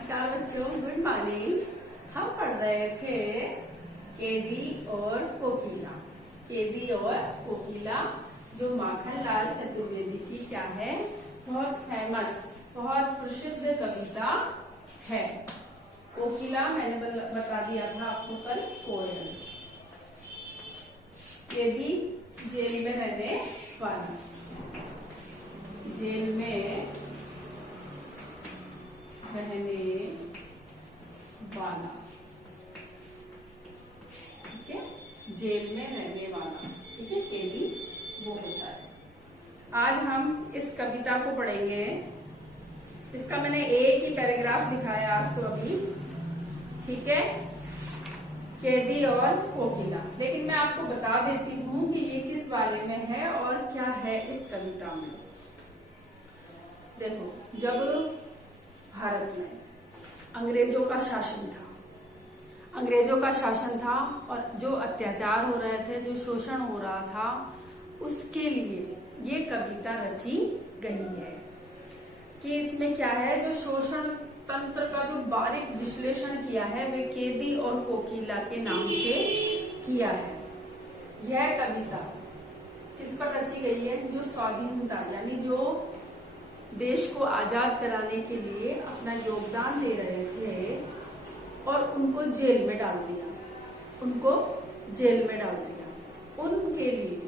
नमस्कार बच्चों, good morning. हम पढ़ रहे थे केदी और कोकिला। केदी और कोकिला जो माखनलाल चतुर्वेदी की क्या है, बहुत फेमस, बहुत प्रसिद्ध कविता है। कोकिला मैंने बता दिया था आपको कल, कोयल। केदी जेल में रहने वाली, जेल में रहने वाला, ठीक है, जेल में रहने वाला, ठीक है, केदी वो होता है। आज हम इस कविता को पढ़ेंगे। इसका मैंने एक ही पैराग्राफ दिखाया आज तो अभी, ठीक है, केदी और कोकिला। लेकिन मैं आपको बता देती हूँ कि ये किस बारे में है और क्या है इस कविता में। देखो, जब भारत में अंग्रेजों का शासन था और जो अत्याचार हो रहे थे, जो शोषण हो रहा था, उसके लिए ये कविता रची गई है कि इसमें क्या है, जो शोषण तंत्र का जो बारीक विश्लेषण किया है वे केदी और कोकिला के नाम से किया है। यह कविता किस पर रची गई है, जो स्वाधीनता यानी जो देश को आजाद कराने के लिए अपना योगदान दे रहे थे और उनको जेल में डाल दिया, उनके लिए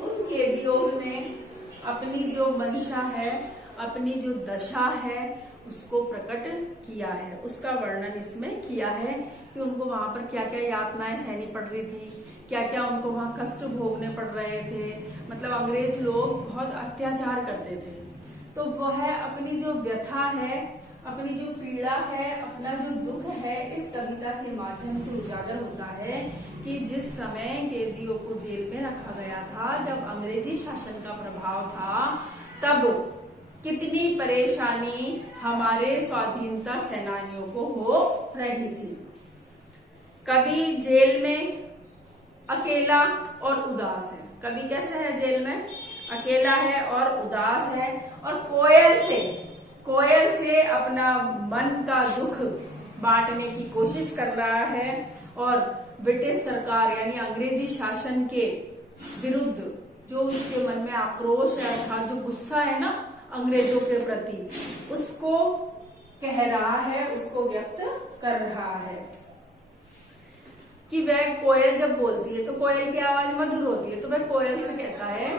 उन कैदियों ने अपनी जो मंशा है, अपनी जो दशा है, उसको प्रकट किया है। उसका वर्णन इसमें किया है कि उनको वहां पर क्या क्या यातनाएं सहनी पड़ रही थी, क्या क्या उनको वहां कष्ट भोगने पड़ रहे थे। मतलब अंग्रेज लोग बहुत अत्याचार करते थे, तो वह अपनी जो व्यथा है, अपनी जो पीड़ा है, अपना जो दुख है, इस कविता के माध्यम से उजागर होता है कि जिस समय कैदियों को जेल में रखा गया था, जब अंग्रेजी शासन का प्रभाव था, तब कितनी परेशानी हमारे स्वाधीनता सेनानियों को हो रही थी। कभी जेल में अकेला और उदास है, कभी कैसे है, जेल में अकेला है और उदास है, और कोयल से अपना मन का दुख बांटने की कोशिश कर रहा है, और ब्रिटिश सरकार यानी अंग्रेजी शासन के विरुद्ध जो उसके मन में आक्रोश है, अर्थात जो गुस्सा है ना अंग्रेजों के प्रति, उसको कह रहा है, उसको व्यक्त कर रहा है। कि वह कोयल जब बोलती है तो कोयल की आवाज मधुर होती है, तो वह कोयल से कहता है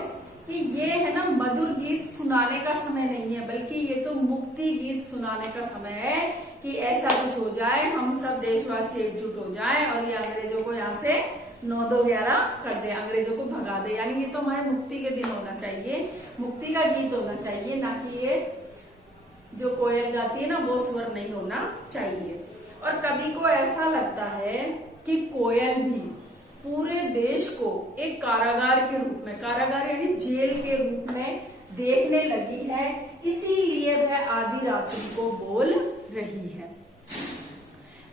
कि ये है ना, मधुर गीत सुनाने का समय नहीं है, बल्कि ये तो मुक्ति गीत सुनाने का समय है कि ऐसा कुछ हो जाए, हम सब देशवासी एकजुट हो जाएं और ये अंग्रेजों को यहाँ से 9-2-11 कर दे, अंग्रेजों को भगा दे। यानी ये तो हमारे मुक्ति के दिन होना चाहिए, मुक्ति का गीत होना चाहिए, ना कि ये जो कोयल गाती है ना वो स्वर नहीं होना चाहिए। और कवि को ऐसा लगता है कि कोयल भी पूरे देश को एक कारागार के रूप में, कारागार यानी जेल के रूप में देखने लगी है, इसीलिए वह आधी रात्रि को बोल रही है।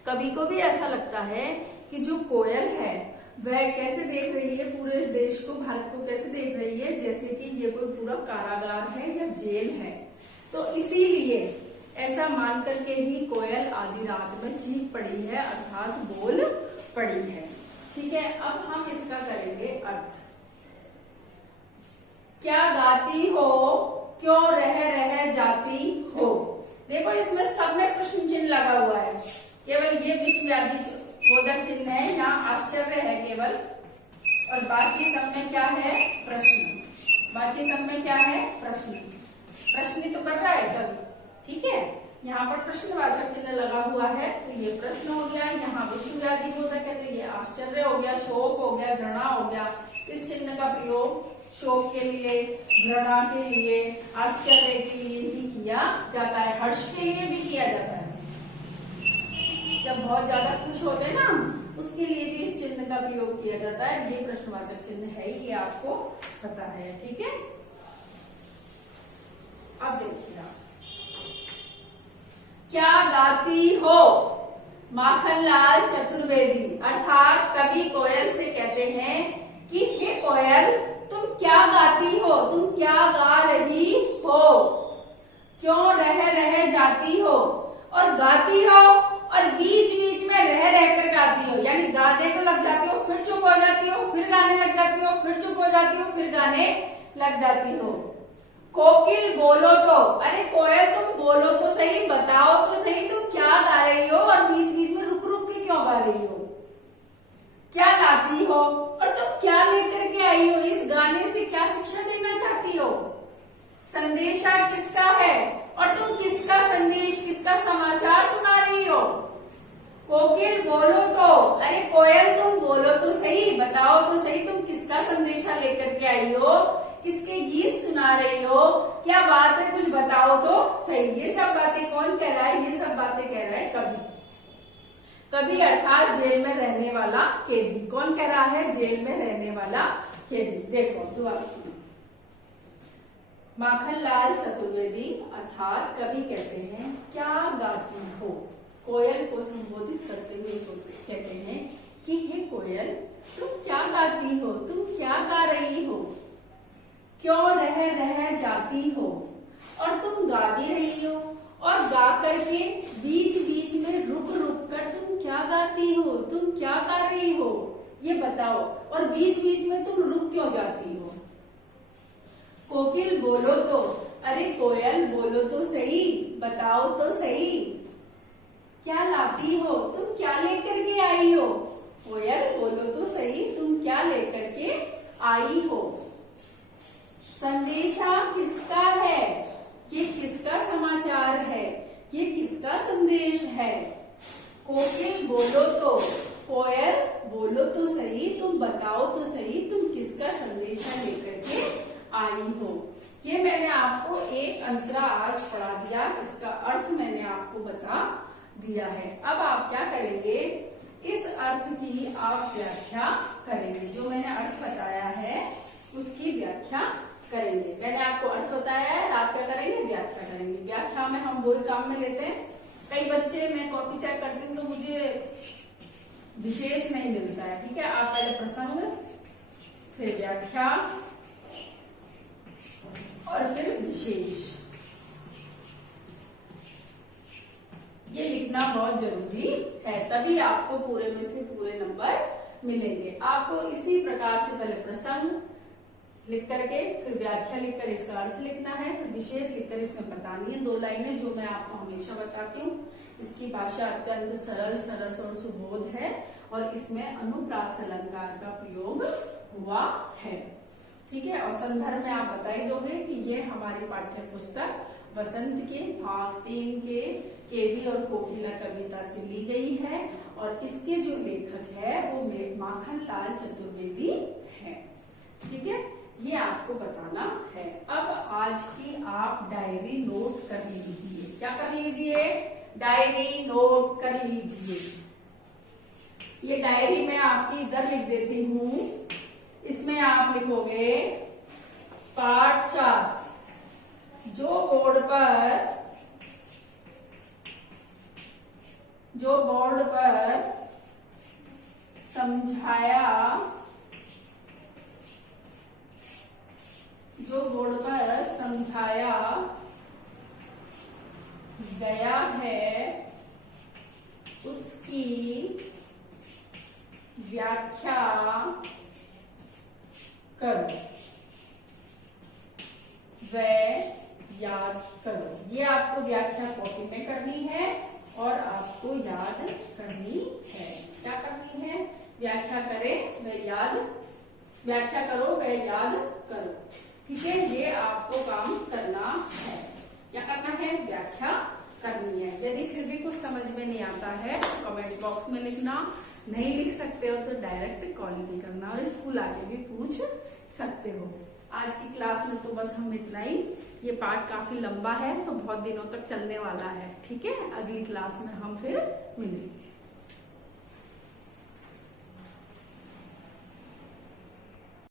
कवि को भी ऐसा लगता है कि जो कोयल है वह कैसे देख रही है पूरे देश को, भारत को कैसे देख रही है, जैसे कि ये कोई पूरा कारागार है या जेल है। तो इसीलिए ऐसा मान करके ही कोयल आधी रात में चीख पड़ी है, अर्थात बोल पड़ी है। ठीक है, अब हम इसका करेंगे अर्थ। क्या गाती हो, क्यों रह जाती हो। देखो, इसमें सब में प्रश्न चिन्ह लगा हुआ है, केवल ये विश्वव्यापी बोधक चिन्ह है, यहाँ आश्चर्य है केवल, और बाकी सब में क्या है, प्रश्न। बाकी सब में क्या है, प्रश्न। प्रश्न तो कर रहा है कवि, ठीक है। यहाँ पर प्रश्नवाचक चिन्ह लगा हुआ है, तो ये प्रश्न हो गया, यहाँ विश्वव्यापी बोधक है, तो ये आश्चर्य हो गया, शोक हो गया, घृणा हो गया। इस चिन्ह का प्रयोग शोक के लिए, घृणा के लिए, आश्चर्य के लिए ही किया जाता है, हर्ष के लिए भी किया जाता है। जब बहुत ज्यादा खुश होते हैं ना, उसके लिए भी इस चिन्ह का प्रयोग किया जाता है। ये प्रश्नवाचक चिन्ह है, ये आपको पता है, ठीक है। अब देखिए आप, क्या गाती हो, माखनलाल चतुर्वेदी अर्थात कवि कोयल से कहते हैं कि हे कोयल, तुम क्या गाती हो, तुम क्या गा रही हो, क्यों रह जाती हो। और गाती हो और बीच बीच में रह कर गाती हो, यानी गाने तो लग जाती हो फिर चुप हो जाती हो, फिर गाने लग जाती हो, फिर चुप हो जाती हो, फिर गाने लग जाती हो। कोकिल बोलो तो, अरे कोयल तुम बोलो तो सही, बताओ तो सही तुम क्या गा रही हो और बीच बीच में रुक रुक के क्यों गा रही हो, क्या लाती हो और तुम क्या लेकर के आई हो, इस गाने से क्या शिक्षा देना चाहती हो, संदेशा किसका है और तुम किसका संदेश, किसका समाचार सुना रही हो। कोकिल बोलो तो, अरे कोयल तुम बोलो तो सही, बताओ तो सही तुम किसका संदेशा लेकर के आई हो, किसके गीत सुना रही हो, क्या बात है कुछ बताओ तो सही। ये सब बातें कौन कह रहा है, ये सब बातें कह रहा है कवि। कवि अर्थात जेल में रहने वाला कैदी। कौन कह रहा है, जेल में रहने वाला कैदी। देखो दोबारा सुनो। माखनलाल चतुर्वेदी अर्थात कवि कहते हैं क्या गाती हो, कोयल को संबोधित करते हुए कहते हैं कि हे कोयल तुम क्या गाती हो, तुम क्या गा रही हो, क्यों रह जाती हो और तुम गा भी रही हो और गा करके बीच बीच में रुक रुक कर तुम क्या गाती हो, तुम क्या गा रही हो ये बताओ, और बीच बीच में तुम रुक क्यों जाती हो। कोकिल बोलो तो, अरे कोयल बोलो तो सही, बताओ तो सही, क्या लाती हो, तुम क्या लेकर के आई हो, कोयल बोलो तो सही तुम क्या लेकर के आई हो। संदेशा किसका है, ये किसका समाचार है, ये किसका संदेश है। कोकिल बोलो तो, कोयल बोलो तो सही, तुम बताओ तो सही तुम किसका संदेशा लेकर के आई हो। ये मैंने आपको एक अंतरा आज पढ़ा दिया, इसका अर्थ मैंने आपको बता दिया है। अब आप क्या करेंगे, इस अर्थ की आप व्याख्या करेंगे। जो मैंने अर्थ बताया है उसकी व्याख्या करेंगे। मैंने आपको अर्थ बताया है, आप क्या करेंगे, व्याख्या करेंगे। व्याख्या में हम वही काम में लेते हैं। कई बच्चे, मैं कॉपी चेक करती हूँ तो मुझे विशेष नहीं मिलता है, ठीक है। आप पहले प्रसंग, फिर व्याख्या और फिर विशेष, ये लिखना बहुत जरूरी है, तभी आपको पूरे में से पूरे नंबर मिलेंगे। आपको इसी प्रकार से पहले प्रसंग लिख करके, फिर व्याख्या लिखकर इसका अर्थ लिखना है, फिर विशेष लिखकर इसमें बतानी है 2 लाइनें, जो मैं आपको हमेशा बताती हूँ। इसकी भाषा अत्यंत सरल, सरस और सुबोध है और इसमें अनुप्रास अलंकार का प्रयोग हुआ है, ठीक है। और संदर्भ में आप बता ही दोगे कि ये हमारी पाठ्य पुस्तक वसंत के भाग 3 के केदी और कोकिला कविता से ली गई है और इसके जो लेखक है वो माखनलाल चतुर्वेदी है, ठीक है। ये आपको बताना है। अब आज की आप डायरी नोट कर लीजिए। क्या कर लीजिए, डायरी नोट कर लीजिए। ये डायरी मैं आपकी इधर लिख देती हूँ, इसमें आप लिखोगे पाठ 4। जो बोर्ड पर समझाया, जो बोर्ड पर समझाया गया है उसकी व्याख्या करो, वह याद करो। ये आपको व्याख्या कॉपी में करनी है और आपको याद करनी है। क्या करनी है, व्याख्या करें वह याद, व्याख्या करो वह याद करो, ठीक है। ये आपको काम करना है। क्या करना है, व्याख्या करनी है। यदि फिर भी कुछ समझ में नहीं आता है तो कमेंट बॉक्स में लिखना, नहीं लिख सकते हो तो डायरेक्ट कॉल भी करना और स्कूल आके भी पूछ सकते हो। आज की क्लास में तो बस हम इतना ही। ये पाठ काफी लंबा है तो बहुत दिनों तक चलने वाला है, ठीक है। अगली क्लास में हम फिर मिलेंगे।